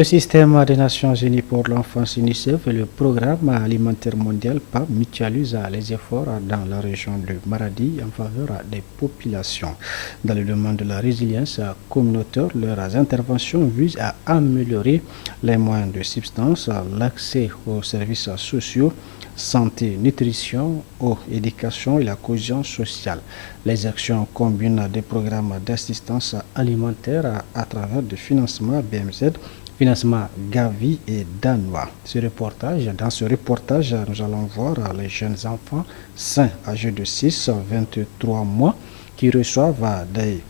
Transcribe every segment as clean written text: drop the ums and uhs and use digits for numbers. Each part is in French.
Le système des Nations Unies pour l'enfance UNICEF et le programme alimentaire mondial PAM mutualisent les efforts dans la région de Maradi en faveur des populations. Dans le domaine de la résilience communautaire, leurs interventions visent à améliorer les moyens de subsistance, l'accès aux services sociaux, santé, nutrition, eau, éducation et la cohésion sociale. Les actions combinent des programmes d'assistance alimentaire à travers des financements BMZ, financement Gavi et Danois. Dans ce reportage, nous allons voir les jeunes enfants sains âgés de 6 à 23 mois qui reçoivent des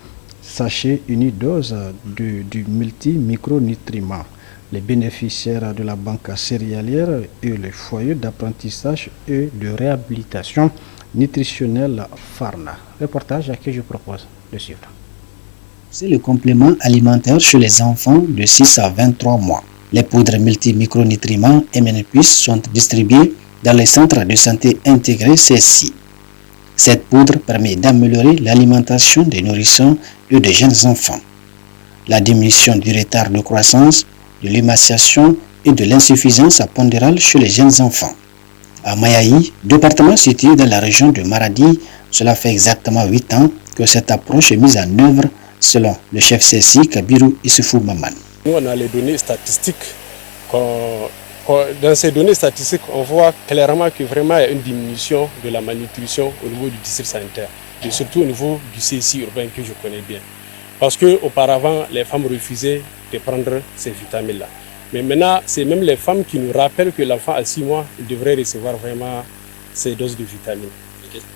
sachets unidoses du multi-micronutriments. Les bénéficiaires de la banque céréalière et les foyers d'apprentissage et de réhabilitation nutritionnelle FARNA. Reportage que je propose de suivre. C'est le complément alimentaire chez les enfants de 6 à 23 mois. Les poudres multi-micronutriments MNPUS sont distribuées dans les centres de santé intégrés CSI. Cette poudre permet d'améliorer l'alimentation des nourrissons et des jeunes enfants. La diminution du retard de croissance, de l'émaciation et de l'insuffisance pondérale chez les jeunes enfants. À Mayaï, département situé dans la région de Maradi, cela fait exactement 8 ans que cette approche est mise en œuvre selon le chef CSI Kabiru Issoufou Maman. Nous, on a les données statistiques. Dans ces données statistiques, on voit clairement que vraiment il y a une diminution de la malnutrition au niveau du district sanitaire, et surtout au niveau du CSI urbain que je connais bien. Parce qu'auparavant, les femmes refusaient de prendre ces vitamines-là. Mais maintenant, c'est même les femmes qui nous rappellent que l'enfant à 6 mois devrait recevoir vraiment ces doses de vitamines.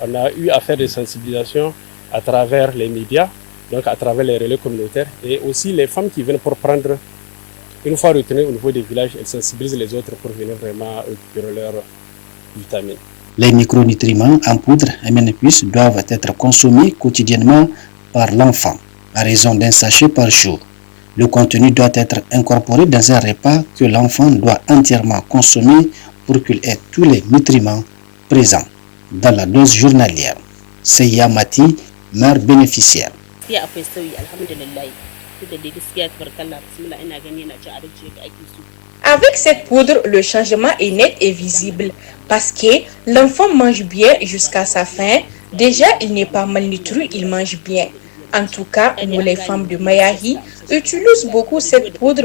On a eu à faire des sensibilisations à travers les médias, donc à travers les relais communautaires, et aussi les femmes qui viennent pour prendre, une fois retenues au niveau des villages, elles sensibilisent les autres pour venir vraiment récupérer leurs vitamines. Les micronutriments en poudre MNPUS doivent être consommés quotidiennement par l'enfant, à raison d'un sachet par jour. Le contenu doit être incorporé dans un repas que l'enfant doit entièrement consommer pour qu'il ait tous les nutriments présents dans la dose journalière. Seyya Mati, mère bénéficiaire. Avec cette poudre, le changement est net et visible parce que l'enfant mange bien jusqu'à sa faim. Déjà, il n'est pas malnutri, il mange bien. En tout cas, nous les femmes de Mayahi utilisent beaucoup cette poudre.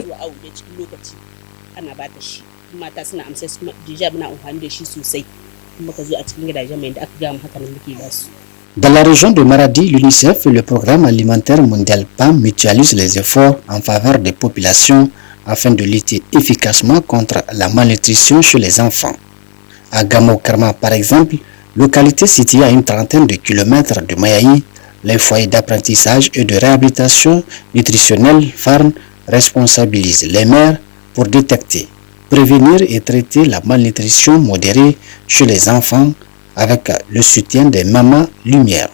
Dans la région de Maradi, l'UNICEF et le programme alimentaire mondial PAM mutualisent les efforts en faveur des populations afin de lutter efficacement contre la malnutrition chez les enfants. À Gamo-Karma, par exemple, localité située à une trentaine de kilomètres de Mayaï, les foyers d'apprentissage et de réhabilitation nutritionnelle FARN responsabilisent les mères pour détecter, prévenir et traiter la malnutrition modérée chez les enfants avec le soutien des mamans Lumière.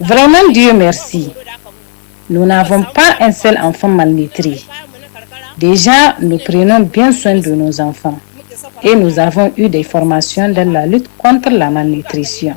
Vraiment, Dieu merci. Nous n'avons pas un seul enfant malnutri. Déjà, nous prenons bien soin de nos enfants et nous avons eu des formations dans la lutte contre la malnutrition.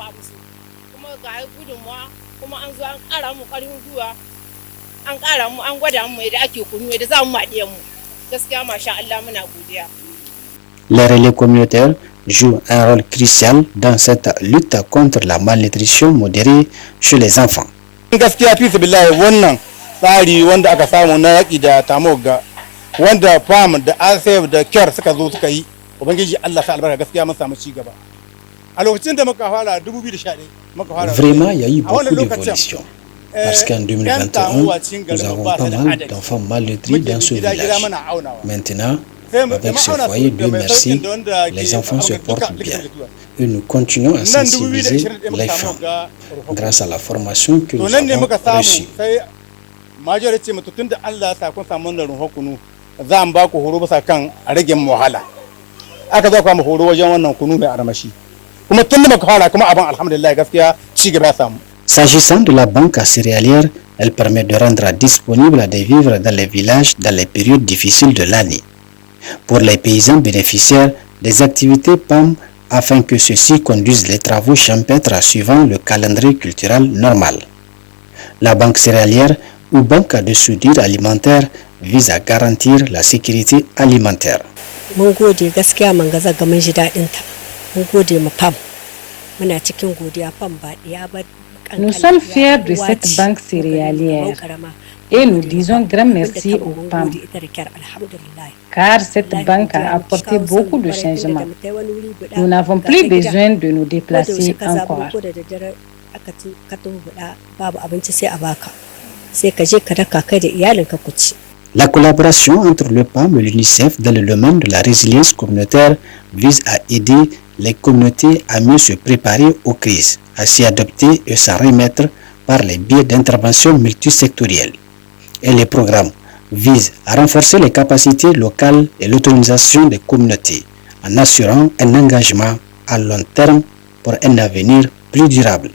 Les relais communautaires jouent un rôle crucial dans cette lutte contre la malnutrition modérée chez les enfants. Gaskiya fi billahi wannan tsari wanda aka samu na yaki da tamoga wanda fam da asef da kyar suka zo suka yi ubangiji Allah sa albarka gaskiya mun samu ci gaba a lokacin da muka fara 2011 muka fara Vraiment, il y a eu beaucoup d'évolution parce qu'en 2021 nous avons pas mal d'enfants malnutris dans ce village. Maintenant, avec ce foyer, Dieu merci, les enfants se portent bien. Et nous continuons à sensibiliser les femmes grâce à la formation que nous avons reçue. S'agissant de la banque céréalière, elle permet de rendre disponible des vivres dans les villages dans les périodes difficiles de l'année. Pour les paysans bénéficiaires, des activités PAM afin que ceux-ci conduisent les travaux champêtres suivant le calendrier culturel normal. La banque céréalière ou banque de soudure alimentaire vise à garantir la sécurité alimentaire. Nous sommes fiers de cette banque céréalière et nous disons grand merci au PAM, car cette banque a apporté beaucoup de changements. Nous n'avons plus besoin de nous déplacer encore. La collaboration entre le PAM et l'UNICEF dans le domaine de la résilience communautaire vise à aider les communautés à mieux se préparer aux crises, à s'y adapter et s'en remettre par les biais d'intervention multisectorielles. Et les programmes visent à renforcer les capacités locales et l'autonomisation des communautés en assurant un engagement à long terme pour un avenir plus durable.